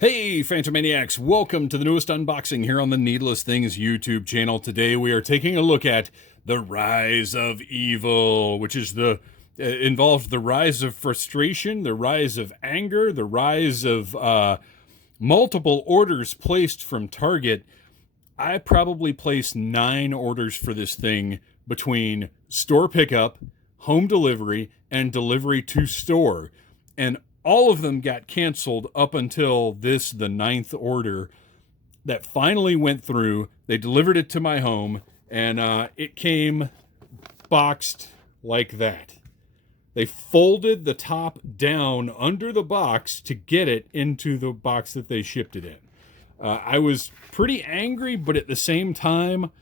Hey, Phantom Maniacs, welcome to the newest unboxing here on the Needless Things YouTube channel. Today we are taking a look at The Rise of Evil, which is involved the rise of frustration, the rise of anger, the rise of multiple orders placed from Target. I probably placed 9 orders for this thing between store pickup, home delivery, and delivery to store. And all of them got canceled up until the 9th order that finally went through. They delivered it to my home, and it came boxed like that. They folded the top down under the box to get it into the box that they shipped it in. I was pretty angry, but at the same time,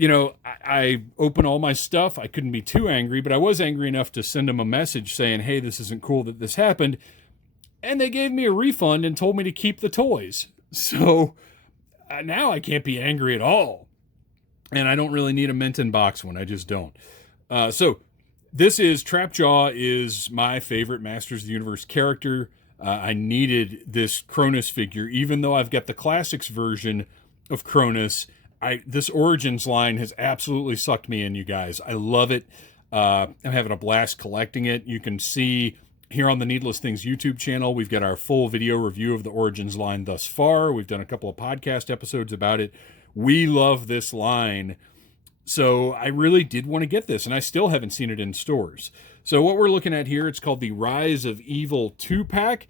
I open all my stuff. I couldn't be too angry, but I was angry enough to send them a message saying, hey, this isn't cool that this happened. And they gave me a refund and told me to keep the toys. So now I can't be angry at all. And I don't really need a mint in box one. I just don't. So this is Trapjaw is my favorite Masters of the Universe character. I needed this Cronus figure, even though I've got the Classics version of Cronus. This Origins line has absolutely sucked me in, you guys. I love it. I'm having a blast collecting it. You can see here on the Needless Things YouTube channel, we've got our full video review of the Origins line thus far. We've done a couple of podcast episodes about it. We love this line. So I really did want to get this, and I still haven't seen it in stores. So what we're looking at here, it's called the Rise of Evil 2-pack.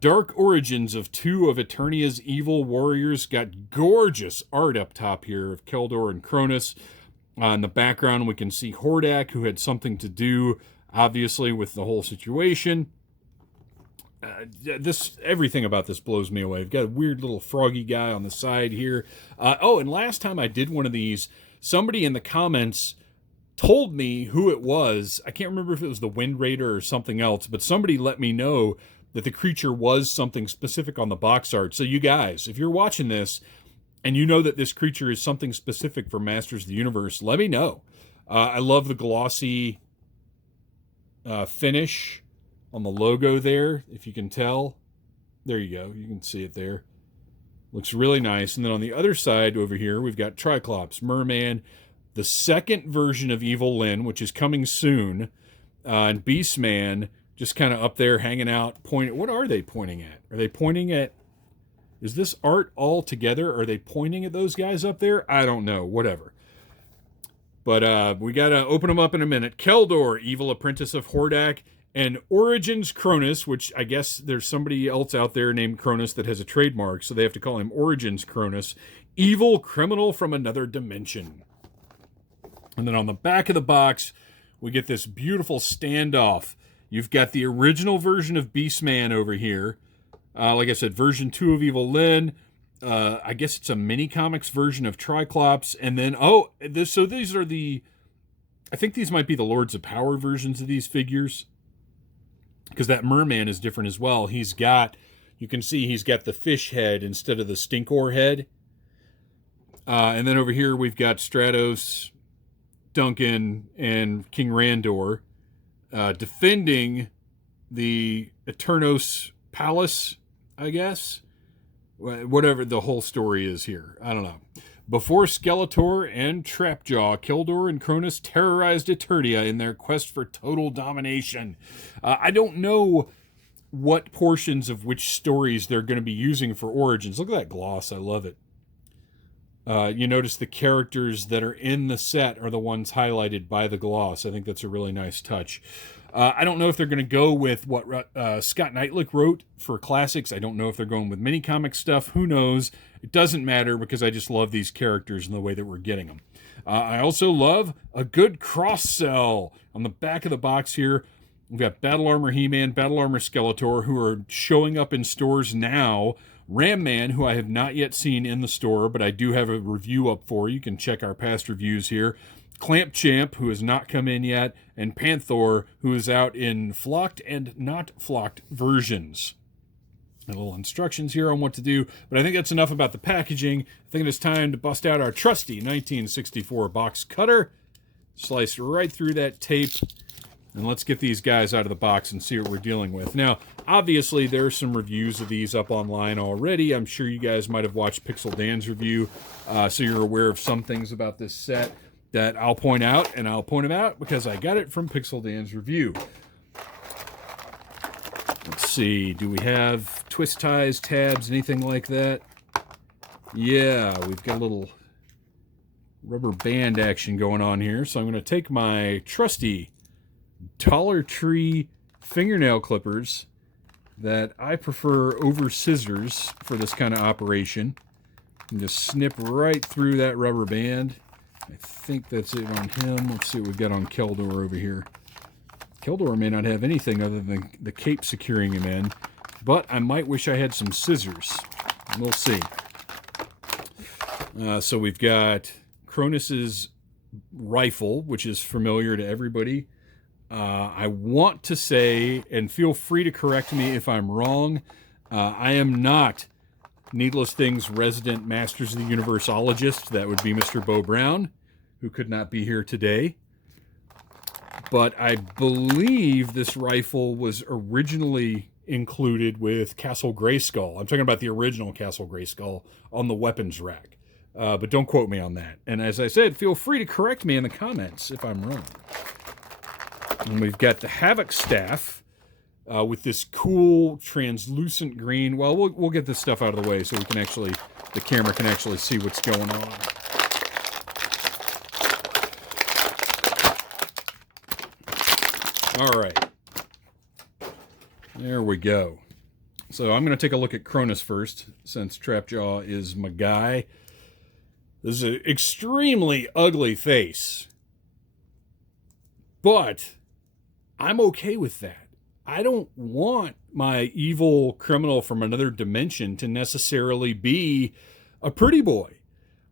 Dark Origins of 2 of Eternia's evil warriors. Got gorgeous art up top here of Keldor and Cronus. In the background, we can see Hordak, who had something to do, obviously, with the whole situation. Everything about this blows me away. We've got a weird little froggy guy on the side here. And last time I did one of these, somebody in the comments told me who it was. I can't remember if it was the Wind Raider or something else, but somebody let me know that the creature was something specific on the box art. So you guys, if you're watching this and you know that this creature is something specific for Masters of the Universe, let me know. I love the glossy finish on the logo there, if you can tell. There you go. You can see it there. Looks really nice. And then on the other side over here, we've got Triclops, Merman, the second version of Evil Lyn, which is coming soon, and Beastman just kind of up there hanging out. What are they pointing at? Are they pointing at... Is this art all together? Are they pointing at those guys up there? I don't know. Whatever. But we got to open them up in a minute. Keldor, Evil Apprentice of Hordak, and Origins Cronus, which I guess there's somebody else out there named Cronus that has a trademark, so they have to call him Origins Cronus. Evil Criminal from Another Dimension. And then on the back of the box, we get this beautiful standoff. You've got the original version of Beastman over here. Like I said, version 2 of Evil Lyn. I guess it's a mini comics version of Triclops. And then, so these are I think these might be the Lords of Power versions of these figures. Because that Merman is different as well. You can see he's got the fish head instead of the stinkor head. And then over here we've got Stratos, Duncan, and King Randor defending the Eternos Palace, I guess. Whatever the whole story is here. I don't know. Before Skeletor and Trapjaw, Keldor and Cronus terrorized Eternia in their quest for total domination. I don't know what portions of which stories they're going to be using for Origins. Look at that gloss. I love it. You notice the characters that are in the set are the ones highlighted by the gloss. I think that's a really nice touch. I don't know if they're going to go with what Scott Knightlick wrote for Classics. I don't know if they're going with mini-comic stuff. Who knows? It doesn't matter because I just love these characters and the way that we're getting them. I also love a good cross-sell. On the back of the box here, we've got Battle Armor He-Man, Battle Armor Skeletor, who are showing up in stores now. Ram Man, who I have not yet seen in the store, but I do have a review up for you. You can check our past reviews here. Clamp Champ, who has not come in yet, and Panther, who is out in flocked and not flocked versions. A little instructions here on what to do, but I think that's enough about the packaging. I think it's time to bust out our trusty 1964 box cutter. Slice right through that tape And let's get these guys out of the box and see what we're dealing with. Now, obviously, there are some reviews of these up online already. I'm sure you guys might have watched Pixel Dan's review, so you're aware of some things about this set that I'll point out, and I'll point them out because I got it from Pixel Dan's review. Let's see, do we have twist ties, tabs, anything like that? Yeah, we've got a little rubber band action going on here, so I'm going to take my trusty Dollar Tree fingernail clippers that I prefer over scissors for this kind of operation, and just snip right through that rubber band. I think that's it on him. Let's see what we've got on Keldor over here. Keldor may not have anything other than the cape securing him in, but I might wish I had some scissors. We'll see. So we've got Cronus's rifle, which is familiar to everybody. I want to say, and feel free to correct me if I'm wrong, I am not Needless Things resident Masters of the Universeologist. That would be Mr. Bo Brown, who could not be here today. But I believe this rifle was originally included with Castle Grayskull. I'm talking about the original Castle Grayskull on the weapons rack. But don't quote me on that. And as I said, feel free to correct me in the comments if I'm wrong. And we've got the Havoc staff with this cool translucent green. Well, we'll get this stuff out of the way so we can actually, the camera can actually see what's going on. All right. There we go. So I'm going to take a look at Cronus first, since Trapjaw is my guy. This is an extremely ugly face. But I'm okay with that. I don't want my evil criminal from another dimension to necessarily be a pretty boy.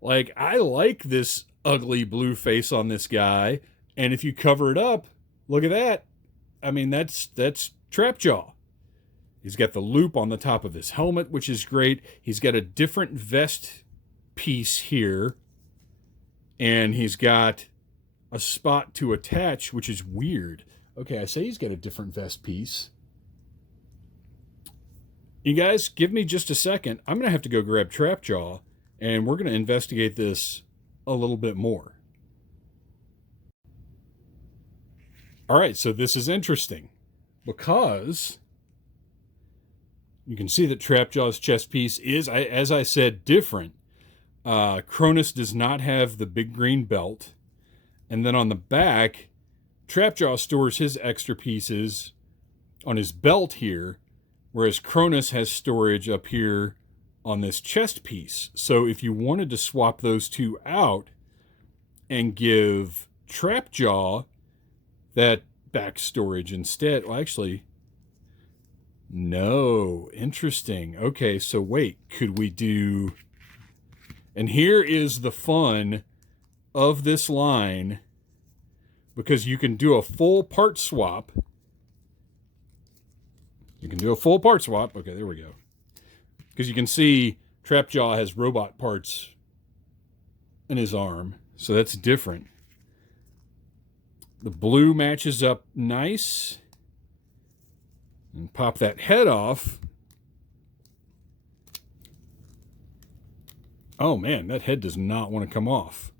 Like, I like this ugly blue face on this guy, and if you cover it up, look at that. I mean, that's Trapjaw. He's got the loop on the top of his helmet, which is great. He's got a different vest piece here, and he's got a spot to attach, which is weird. Okay, I say he's got a different vest piece. You guys, give me just a second. I'm going to have to go grab Trapjaw, and we're going to investigate this a little bit more. All right, so this is interesting because you can see that Trapjaw's chest piece is, as I said, different. Cronus does not have the big green belt. And then on the back, Trapjaw stores his extra pieces on his belt here, whereas Cronus has storage up here on this chest piece. So if you wanted to swap those two out and give Trapjaw that back storage instead, well, actually, no, interesting. Okay, so wait, could we do, and here is the fun of this line, because you can do a full part swap. You can do a full part swap. Okay, there we go. Because you can see Trapjaw has robot parts in his arm, so that's different. The blue matches up nice. And pop that head off. Oh man, that head does not want to come off.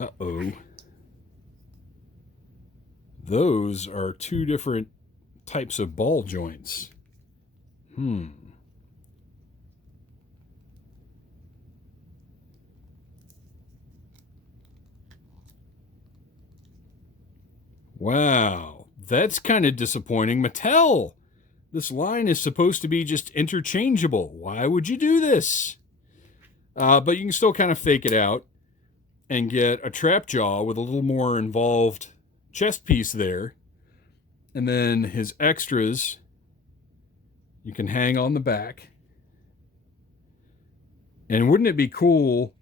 Uh-oh. Those are two different types of ball joints. Wow, that's kind of disappointing. Mattel, this line is supposed to be just interchangeable. Why would you do this? But you can still kind of fake it out and get a Trapjaw with a little more involved chest piece there. And then his extras, you can hang on the back. And wouldn't it be cool?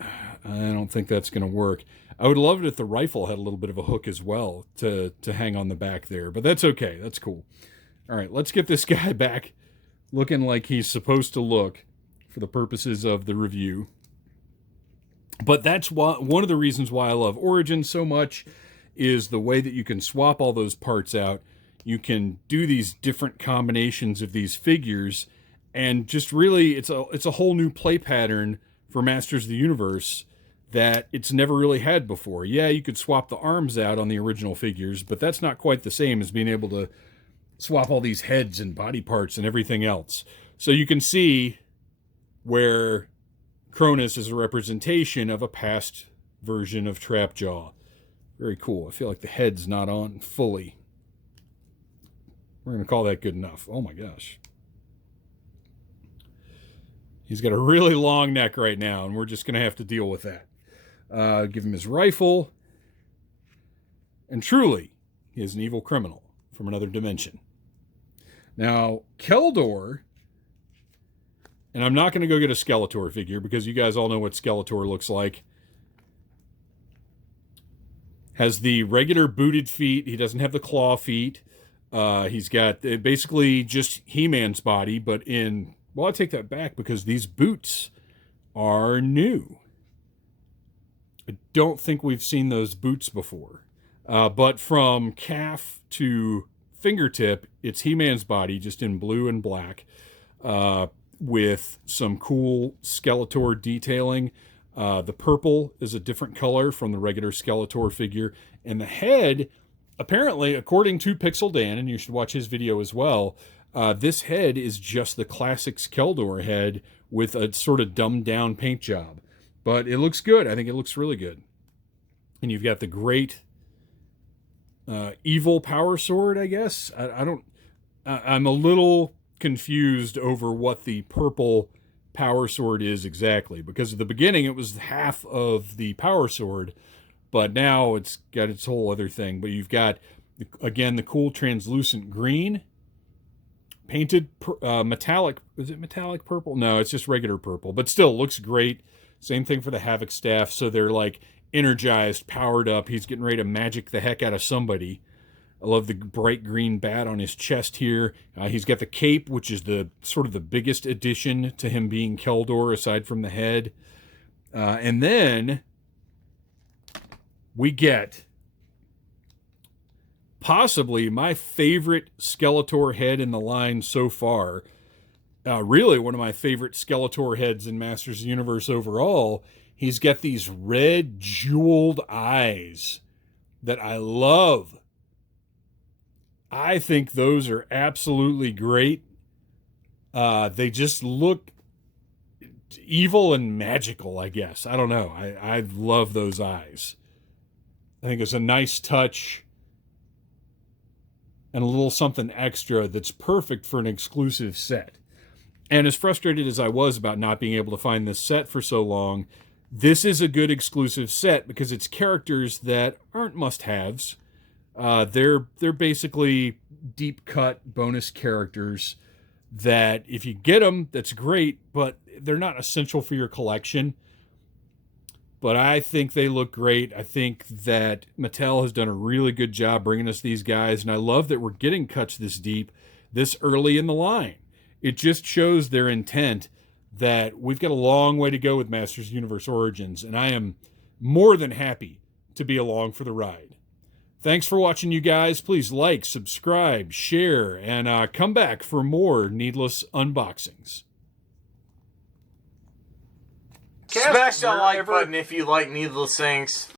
I don't think that's going to work. I would love it if the rifle had a little bit of a hook as well to hang on the back there, but that's okay. That's cool. All right, let's get this guy back looking like he's supposed to look for the purposes of the review. But that's one of the reasons why I love Origins so much, is the way that you can swap all those parts out. You can do these different combinations of these figures, and just really, it's a whole new play pattern for Masters of the Universe that it's never really had before. Yeah, you could swap the arms out on the original figures, but that's not quite the same as being able to swap all these heads and body parts and everything else. So you can see where Cronus is a representation of a past version of Trapjaw. Very cool. I feel like the head's not on fully. We're going to call that good enough. Oh my gosh. He's got a really long neck right now, and we're just going to have to deal with that. Give him his rifle. And truly, he is an evil criminal from another dimension. Now, Keldor, and I'm not going to go get a Skeletor figure because you guys all know what Skeletor looks like. Has the regular booted feet. He doesn't have the claw feet. He's got basically just He-Man's body, but in... Well, I take that back because these boots are new. I don't think we've seen those boots before. But from calf to fingertip, it's He-Man's body, just in blue and black, with some cool Skeletor detailing. The purple is a different color from the regular Skeletor figure. And the head, apparently, according to Pixel Dan, and you should watch his video as well, this head is just the classic Keldor head with a sort of dumbed down paint job. But it looks good. I think it looks really good. And you've got the great evil power sword, I guess. I'm a little confused over what the purple power sword is exactly, because at the beginning it was half of the power sword, but now it's got its whole other thing. But you've got, again, the cool translucent green, painted metallic. Is it metallic purple? No, it's just regular purple, but still looks great. Same thing for the Havoc staff. So they're like energized, powered up. He's getting ready to magic the heck out of somebody. I love the bright green bat on his chest here. He's got the cape, which is the sort of the biggest addition to him being Keldor, aside from the head. And then we get possibly my favorite Skeletor head in the line so far. Really one of my favorite Skeletor heads in Masters of the Universe overall. He's got these red jeweled eyes that I love. I think those are absolutely great. They just look evil and magical, I guess. I don't know. I love those eyes. I think it's a nice touch and a little something extra that's perfect for an exclusive set. And as frustrated as I was about not being able to find this set for so long, this is a good exclusive set because it's characters that aren't must-haves. They're basically deep cut bonus characters that if you get them, that's great, but they're not essential for your collection. But I think they look great. I think that Mattel has done a really good job bringing us these guys, and I love that we're getting cuts this deep, this early in the line. It just shows their intent that we've got a long way to go with Masters of the Universe Origins, and I am more than happy to be along for the ride. Thanks for watching, you guys. Please like, subscribe, share, and come back for more needless unboxings. Smash that like button if you like needless things.